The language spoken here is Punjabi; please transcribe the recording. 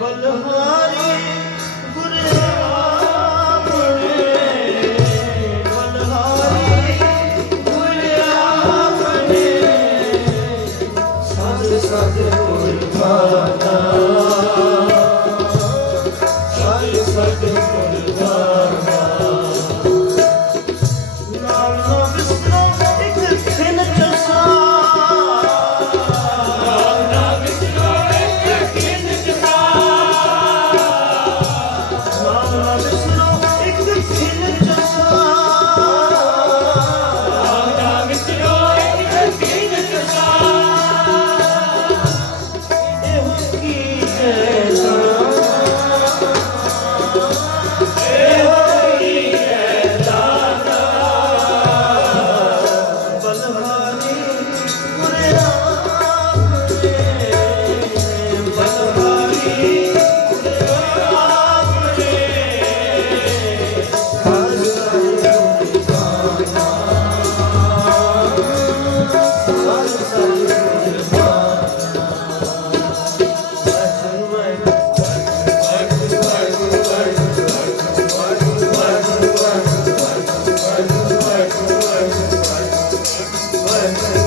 ਬਲਹਾ ਸਮਾਨਾ ਸਾਈ ਸਤਿ 나이스. Amém.